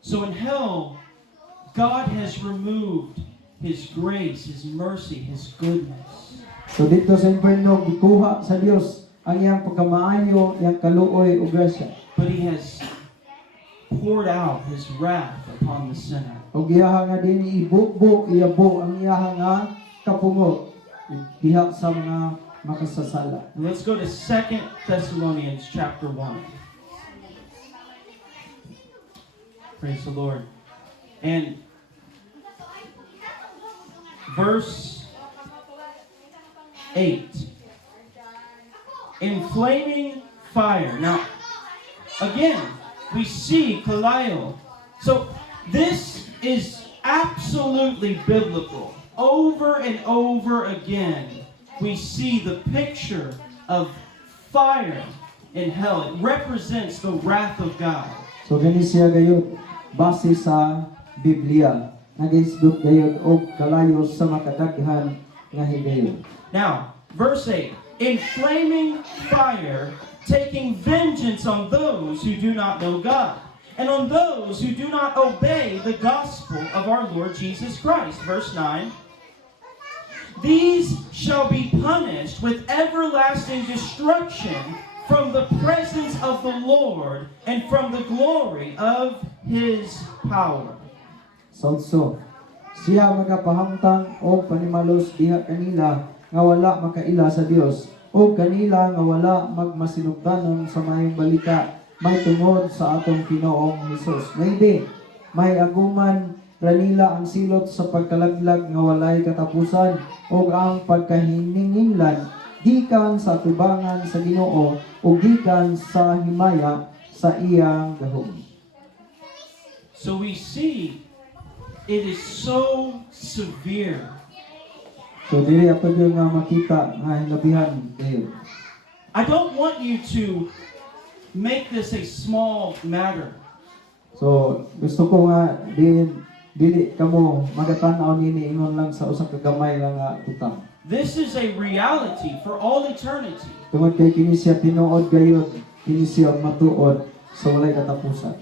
So in hell, God has removed his grace, his mercy, his goodness. So dito sa inferno gikuha sa Dios ang iyang pagkamaayo, iyang kaluoy ug grasya. But he has poured out his wrath upon the sinner. Og iyaha nga din ibubo iyabo ang iyaha nga kapungot diha sa mga makasasala. Let's go to 2 Thessalonians chapter 1. Praise the Lord. And verse 8. In flaming fire. Now, again, we see Kaleo. So, this is absolutely biblical. over and over again, we see the picture of fire in hell. It represents the wrath of God. So gani siya gayud base sa Biblia nagisdot gayud og kalayo sa makadaghan nga higayon. Now, verse 8, in flaming fire, taking vengeance on those who do not know God, and on those who do not obey the gospel of our Lord Jesus Christ. Verse 9, these shall be punished with everlasting destruction from the presence of the Lord and from the glory of His power. So siya magapahamtang o panimalos diha kanila nga wala makaila sa Dios o kanila nga wala magmasinugdanon sa mayong balita may tungod sa atong Ginoong Hesus. Maybe may aguman ranila ang silot sa pagkalaglag nga walay katapusan o ang pagkahininginglan gikan sa tubangan sa Ginoo o gikan sa himaya sa iyang gahom. So we see it is so severe. So dili ato yung nga makita nga hinabihan kayo. I don't want you to make this a small matter. So gusto ko nga dili kamo magatan-aw nini ingon lang sa usa ka gamay lang nga utang. This is a reality for all eternity. Tungod kay kini siya tinuod gayud, kini siya matuod sa walay katapusan.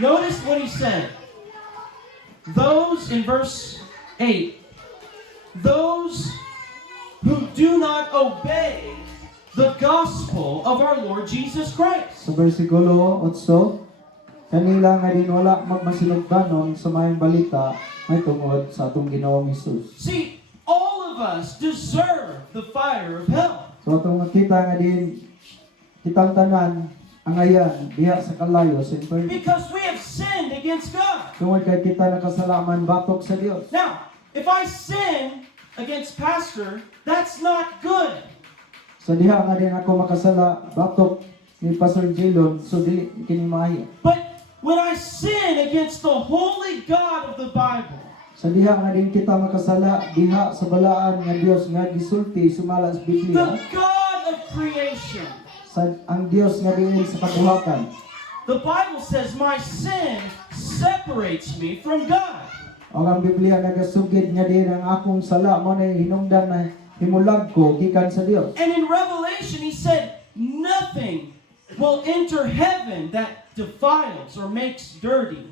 Notice what he said. Those in verse 8, those who do not obey the gospel of our Lord Jesus Christ. Sa bersikulo 8, kanila nga din wala magmasinugdanon sa mayong balita may tungod sa atong Ginoong Hesus. See, all of us deserve the fire of hell. So atong makita nga din kitang tanan ang ayan diha sa kalayo sa inferno. Because we have sinned against God. Tungod kay kita nakasalaman batok sa Dios. Now, if I sin against Pastor, that's not good. Sa diha nga din ako makasala batok ni Pastor Jelon, so dili kini maayo. But when I sin against the holy God of the Bible, Sa diha nga din kita makasala diha sa balaan nga Dios nga gisulti sumala sa the Biblia. God of creation, Sa ang Dios nga diin sa kabuhatan. the Bible says my sin separates me from God. O ang Biblia nagasugid nga din ang akong sala mo na hinungdan na himulag ko gikan sa Dios. And in Revelation, he said, nothing will enter heaven that defiles or makes dirty.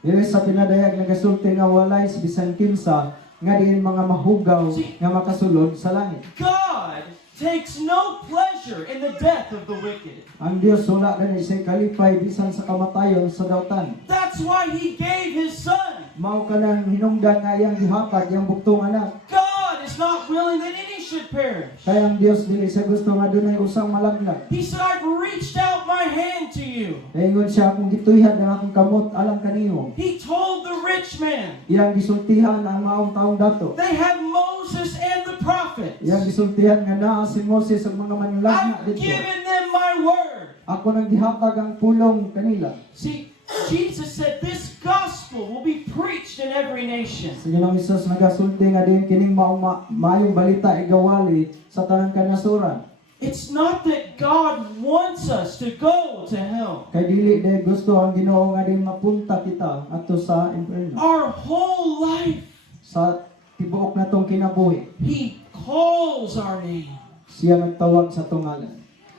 Dili sa pinadayag nagasulti nga walay sa bisan kinsa nga diin mga mahugaw nga makasulod sa langit. God takes no pleasure in the death of the wicked. Ang Dios wala gani siya kalipay bisan sa kamatayon sa dautan. That's why he gave his son. Mao kanang hinungdan nga iyang gihatag iyang buktong anak. God is not willing that any should perish. Kaya ang Dios dili sa gusto nga dunay usang malaglag. He said, I've reached out my hand to you. Ingon siya kung gituyhan ang akong kamot alang kaniyo. He told the rich man, Iyang gisultihan ang maong taong dato. they have Moses and the prophets. Iyang gisultihan nga naa si Moses ang mga manlangna I've dito. given them my word. Ako nang gihatag ang pulong kanila. See, Jesus said this gospel will be preached in every nation. Sa Ginoong Hesus nagasulti nga din kining maayong balita igawali sa tanang kanasuran. It's not that God wants us to go to hell. Kay dili day gusto ang Ginoo nga din mapunta kita adto sa inferno. Our whole life, Sa tibuok natong kinabuhi, He calls our name. siya nagtawag sa tungalan.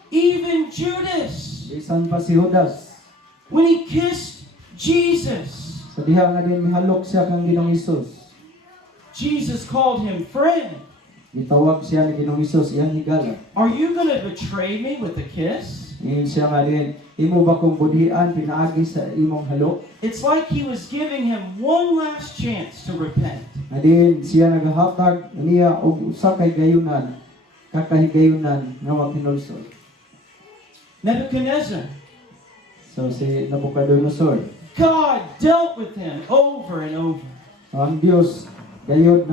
Even Judas, Bisan pa si Judas, when he kissed Jesus, sa diha nga din mihalok siya kang Ginoong Hesus. Jesus called him friend. Gitawag siya ni Ginoong Hesus iyang higala. Are you going to betray me with a kiss? Ngayon siya nga din, imo ba kong budian pinaagi sa imong halok? It's like he was giving him one last chance to repent. Nga din siya nagahatag niya og usa kay gayunan, kakahigayunan nga makinulsol. Nebuchadnezzar, So si Nabucodonosor, God dealt with him over and over. ang Dios gayod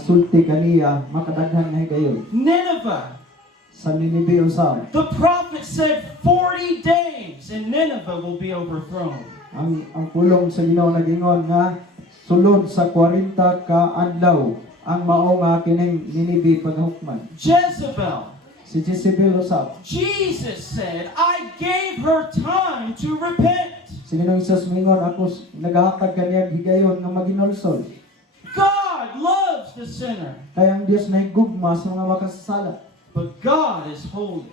sulti kaniya makadaghan nga gayod. Nineveh, Sa Ninive usab, the prophet said 40 days and Nineveh will be overthrown. ang pulong sa Ginoo nagingon nga sulod sa 40 ka adlaw ang mao nga kining Ninibe paghukman. Jezebel. Si Jezebel usab. Jesus said, I gave her time to repent. Si Ginoong Hesus mingon, ako nagahatag kaniya higayon nga maginulsol. God loves the sinner, Kaya ang Dios nahigugma sa mga makasasala. but God is holy.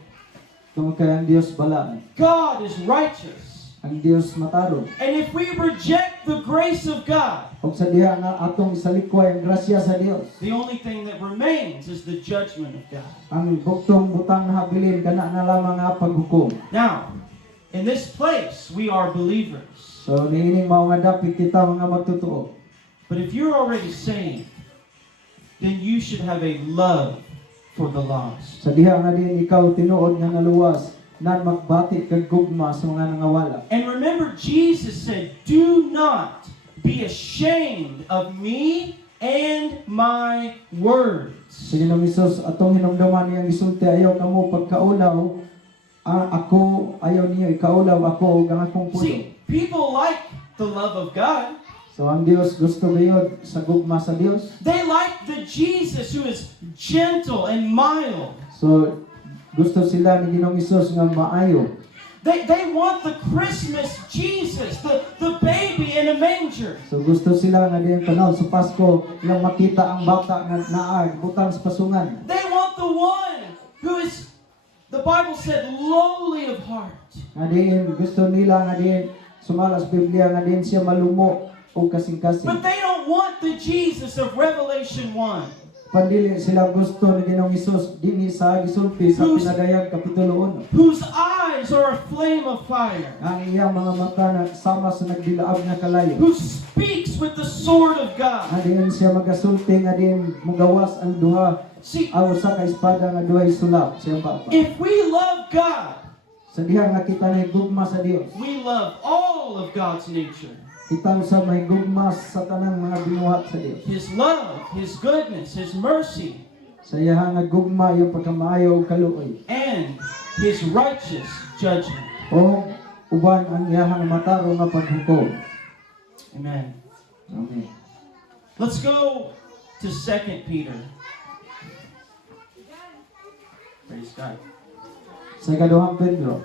Tungod kay ang Dios balaan. God is righteous. Ang Dios matarong. And if we reject the grace of God, Og sa diha nga atong isalikway ang grasya sa Dios. the only thing that remains is the judgment of God. Ang buktong butang na habilin kana na lamang nga paghukom. Now, in this place, we are believers. So niining mao nga dapit kita mga magtotoo. But if you're already saved, then you should have a love for the lost. Sa diha nga din ikaw tinuod nga naluwas nan magbati kag gugma sa mga nangawala. And remember, Jesus said, do not be ashamed of me and my words. Sa Ginoong Hesus atong hinumduman niyang isulti ayaw kamo pagkaulaw ako ayaw niyo ikaulaw ako ug ang akong puno. See, people like the love of God. So ang Dios gusto gayud sa gugma sa Dios. They like the Jesus who is gentle and mild. So gusto sila ni Ginoong Hesus nga maayo. They want the Christmas Jesus, the baby in a manger. So gusto sila nga diyan panahon sa Pasko ilang makita ang bata nga naag butang sa pasungan. They want the one who is, the Bible said, lowly of heart. Nga diin gusto nila nga diin sumalas Biblia nga diin siya malumo o kasing-kasing. But they don't want the Jesus of Revelation 1. Pandili sila gusto ni Ginoong Hesus dinhi sa gisulti sa pinagayag kapitulo 1. Whose eyes are a flame of fire. Ang iyang mga mata na sama sa nagdilaab nga kalayo. Who speaks with the sword of God. Nga diin siya magasulti nga diin mugawas ang duha See, aw sa ka espada nga duhay sulap siyang papa. if we love God, Sa diha nga kita nahigugma sa Dios. we love all of God's nature. Kita sa mahigugma sa tanang mga binuhat sa Dios. His love, His goodness, His mercy, Sa iya nga gugma yung pagkamaayo ug kaluoy. and His righteous judgment. O uban ang iyahang mataro nga paghukom. Amen. Amen. Let's go to 2 Peter. Praise God. Sa ikaduhang Pedro.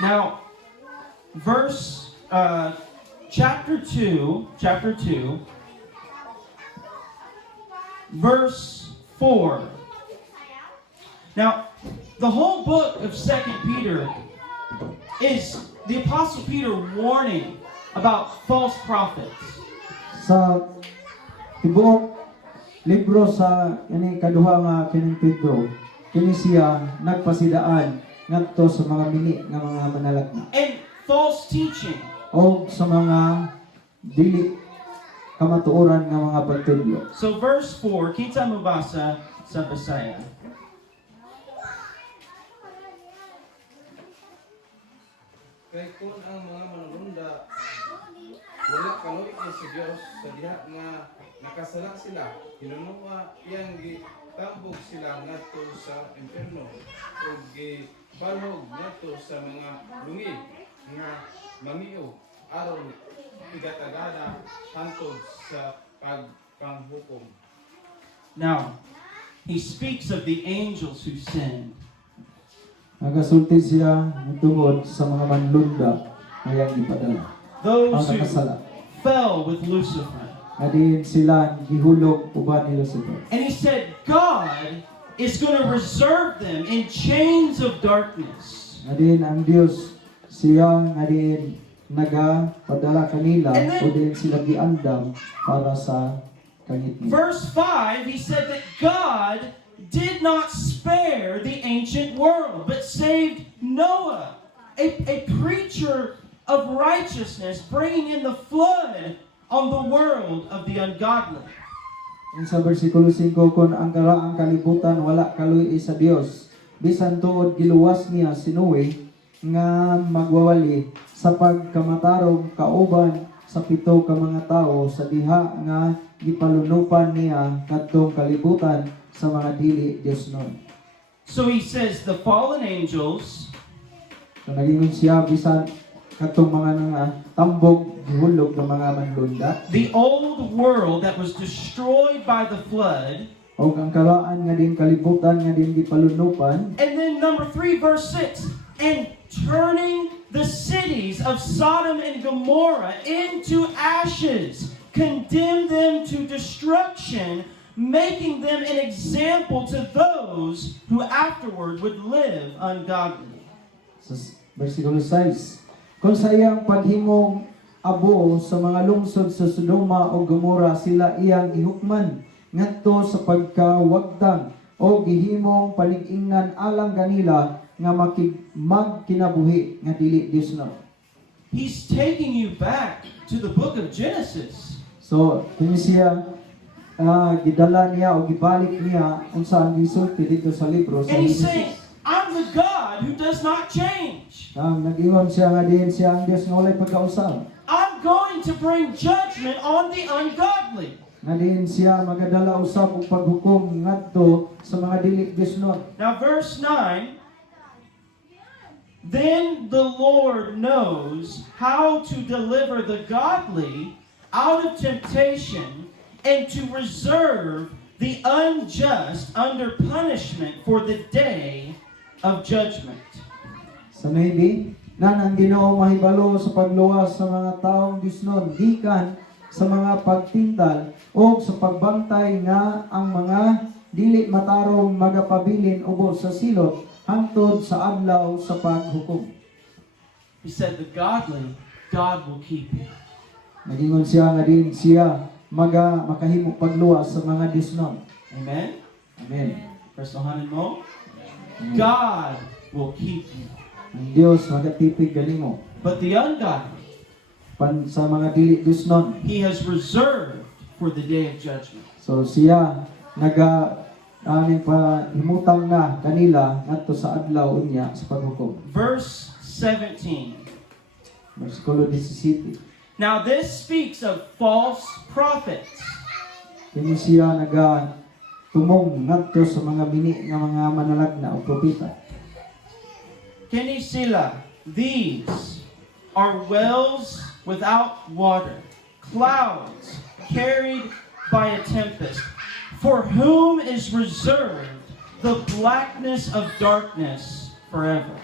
Now, chapter 2, verse 4. Now, the whole book of 2 Peter is the Apostle Peter warning about false prophets. Sa tibuok libro sa ini kaduha nga kining Pedro, kini siya nagpasidaan ngadto sa mga mini nga mga manalagna And false teaching. o sa mga dili kamatuoran nga mga pagtudlo. So verse 4, kita mabasa sa Bisaya. Kay kung ang mga manununda wala kanulit ni sa Dios sa diha nga nakasala sila, hinunuwa iyang gitambog sila ngadto sa impierno ug gibalhog ngadto sa mga lungi nga mangiyo aron igatagada hantod sa pagpanghukom. Now, he speaks of the angels who sinned. Nagasulti siya tungod sa mga manlunda nga iyang gipadala. Those Ang who nakasala. fell with Lucifer. Adin sila gihulog uban ni Lucifer. And he said, God is going to reserve them in chains of darkness. Adin ang Dios siya adin nagapadala kanila And then- o din sila giandam para sa kangit niya. Verse 5, he said that God did not spare the ancient world, but saved Noah, a preacher of righteousness, bringing in the flood on the world of the ungodly. Yung sa versikulo 5, kung ang karaang kalibutan wala kaluy sa Dios, bisan tuod giluwas niya si Noe nga magwawali sa pagkamatarong kauban sa 7 ka mga tao sa diha nga gipalunupan niya kadtong kalibutan sa mga dili Dios nun. So he says the fallen angels, So nagingon siya bisan katong mga tambog gihulog ng mga manlunda The old world that was destroyed by the flood. o ang karaan nga din kalibutan nga din gipalunupan. And then number 3, verse 6, and turning the cities of Sodom and Gomorrah into ashes, condemn them to destruction, making them an example to those who afterward would live ungodly. Sa versikulo 6, kung sa iyang paghimong abo sa mga lungsod sa Sodoma o Gomorrah sila iyang gihukman ngadto sa pagkawagtang o gihimong palig-ingan alang kanila nga magkinabuhi nga dili Dios na. He's taking you back to the book of Genesis. So, kini siya gidala niya o gibalik niya unsa ang gisulti dito sa libro sa And he's saying, Genesis. I'm the God who does not change. Nag-ingon siya nga din siya ang Dios nga walay pagkausab. I'm going to bring judgment on the ungodly. Nga din siya magadala usab og paghukom ngadto sa mga dili Dios no. Now, verse 9, then the Lord knows how to deliver the godly out of temptation and to reserve the unjust under punishment for the day of judgment. Sa maybe, ang Ginoo mahibalo sa pagluwas sa mga taong Diosnon gikan sa mga pagtintal o sa pagbantay nga ang mga dili matarong magapabilin ubos sa silot hangtod sa adlaw sa paghukom. He said, the godly, God will keep you. Nagingon siya nga din siya makahimo pagluwas sa mga Diosnon. Amen? Amen. Personahan mo, Amen. God will keep you. Ang Dios magatipig kanimo. But the ungodly, Sa mga dili Diosnon. He has reserved for the day of judgment. So siya aning pa himutang na kanila ngadto sa adlaw unya sa paghukom. Verse 17. Versikulo 17. Now this speaks of false prophets. Kini siya tumong ngadto sa mga bini nga mga manalagna o propeta. Kini sila, these are wells without water, clouds carried by a tempest, for whom is reserved the blackness of darkness forever.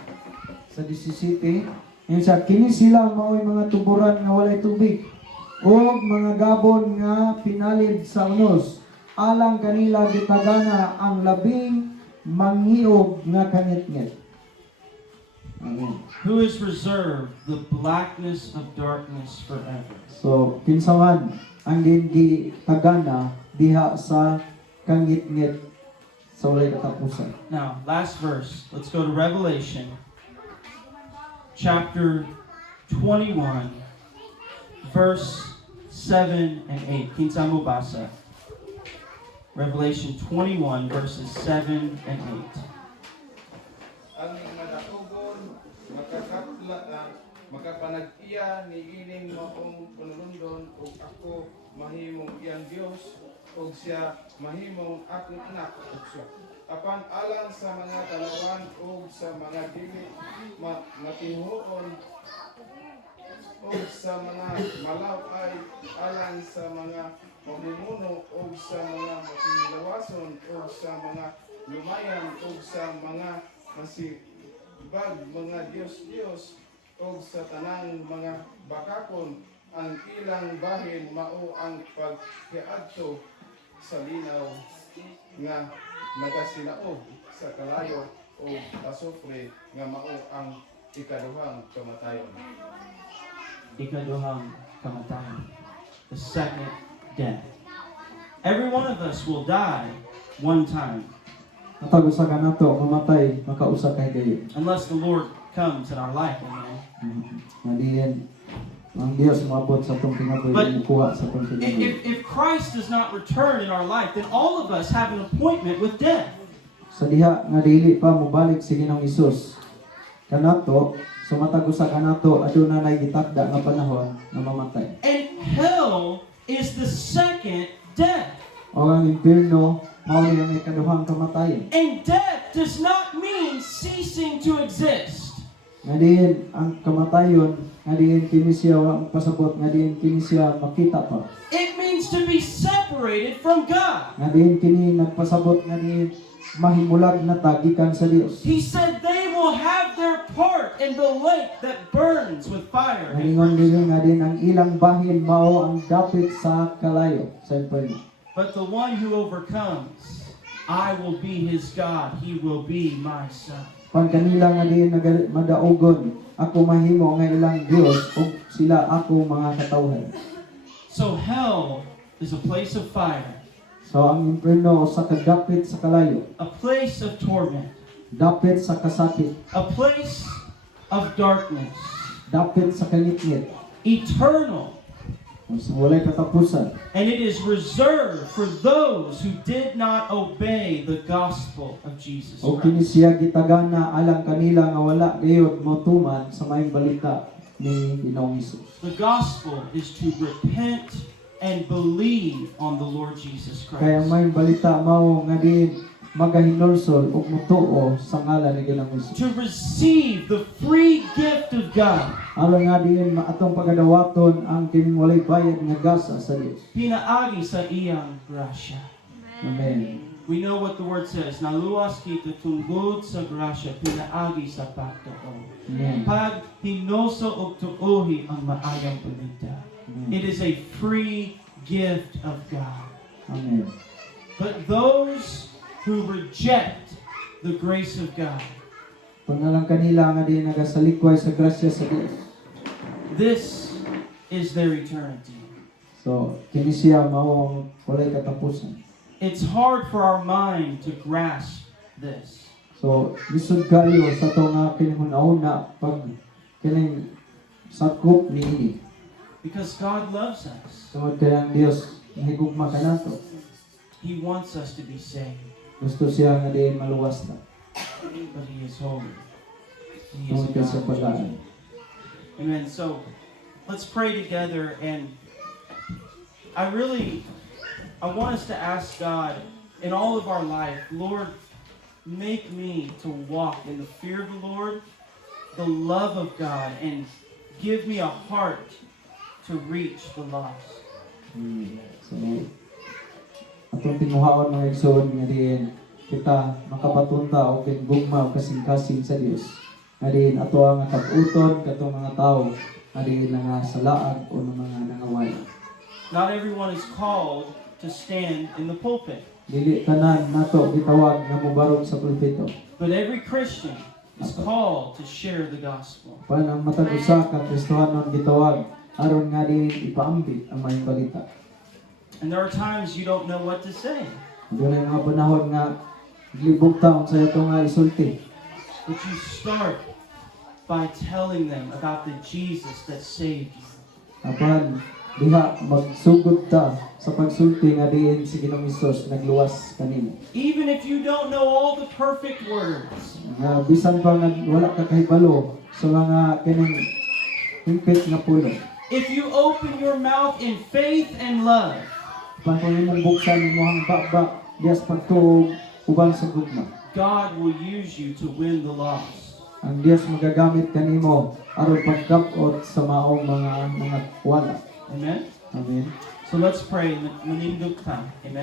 Sa 17, yun sa kini sila mao'y mga tuburan nga walay tubig o mga gabon nga pinalid sa unos alang kanila gitagana ang labing manghiog nga kangit-ngit. Amen. Who is reserved the blackness of darkness forever. So, kinsaman ang gitagana diha sa kangit-ngit sa walay katapusan. Now, last verse. Let's go to Revelation chapter 21, verse 7 and 8. Kinsa mo basa? Revelation 21, verses 7 and 8. Ang madakugon makapanag-iya ni ining maong panulundon ug ako mahimong iyang Dios ug siya mahimong akong anak ug siya. Apan alang sa mga talawan ug sa mga dili matihuon ug sa mga malaw ay alang sa mga mamumuno ug sa mga matinlawason ug sa mga lumayan ug sa mga masibag mga Diyos ug sa tanang mga bakakon ang ilang bahin mao ang pagkiadto sa linaw nga nagasinaog sa kalayo o asufre nga mao ang ikaduhang kamatayon. Ikaduhang kamatayon. The second death. Every one of us will die one time. Matag usa ka nato mamatay makausa kay gayo. Unless the Lord comes in our life. Amen. Madiyan ang Dios moabot sa atong kinabuhi But mukuha sa atong kinabuhi. If Christ does not return in our life, then all of us have an appointment with death. Sa diha nga dili pa mobalik si Ginoong Hesus kanato sa matag usa kanato aduna nay gitakda nga panahon nga mamatay. And hell is the second death. O ang impierno mao ni ang ikaduhang kamatayon. And death does not mean ceasing to exist. Nga diin ang kamatayon nga diin kini siya wa pasabot, nga diin kini siya makita pa. It means to be separated from God. Nga diin kini nagpasabot nga diin mahimulag na tagikan sa Dios. He said they will have their part in the lake that burns with fire. Nalingon din nga din ang ilang bahin mao ang dapit sa kalayo sa inferno. But the one who overcomes, I will be his God. He will be my son. Pan kanila nga din madaugon, ako mahimo nga ilang Dios ug sila ako mga katawhan. So hell is a place of fire, So ang inferno sa kadapit sa kalayo, a place of torment, dapit sa kasakit, a place of darkness, dapit sa kanitnit, eternal. sa walay katapusan. And it is reserved for those who did not obey the gospel of Jesus O kini Christ. siya gitagana alang kanila nga wala gayud motuman sa maayong balita ni Ginoong Hesus. The gospel is to repent and believe on the Lord Jesus Kaya ang Christ. maayong balita mao nga din magahinulsol ug mutuo sa ngalan ni Ginoong Hesus. To receive the free gift of God. Aron nga din atong pagadawaton ang kining walay bayad nga gasa sa Dios. Pinaagi sa iyang grasya. Amen. We know what the word says. Naluwas kita tungkod sa grasya, pinaagi sa pagtuo. Amen. Pag hinoso og tuohi ang maayang balita. It is a free gift of God. Amen. But those who reject the grace of God, Pagnalang kanila nga din nagasalikway sa grasya sa Dios. this is their eternity. So kini siya mao ang walay katapusan. It's hard for our mind to grasp this. So lisod kayo sa to nga kining una pag kining sakop niini. Because God loves us. Tungod kay ang Dios nahigugma kanato. He wants us to be saved. Gusto siya nga din maluwas na. But He is holy. He is Tungod kay sa God. paglaan. Amen. So let's pray together, and I want us to ask God in all of our life, Lord, make me to walk in the fear of the Lord, the love of God, and give me a heart to reach the lost. So atong tinuhaon mga igsoon nga din kita makapatunta o gugma o kasing-kasing sa Dios. Nga din ato ang kaputon katong mga tao nga din nga salaag o mga nangaway. Not everyone is called to stand in the pulpit, Dili tanan nato gitawag nga mobarog sa pulpito. but every Christian is called to share the gospel. Pan ang matag usa ka Kristohanon gitawag aron nga din ipaambit ang may balita. And there are times you don't know what to say, Doon mga panahon nga libog taon sa ito nga isulti. but you start by telling them about the Jesus that saved you. Apan diha magsugod ta sa pagsulti nga diin si Ginoong Hesus nagluwas kanimo. Even if you don't know all the perfect words, Nga bisan pa nga wala ka kahibalo sa mga kining hingpit nga pulong. if you open your mouth in faith and love, Pan kung imong buksan imong baba dias pagtuog uban sa gugma. God will use you to win the lost. Ang Dios magagamit kanimo aron pagkapot sa maong mga wala. Amen? Amen. So let's pray. Manindog ta. Amen?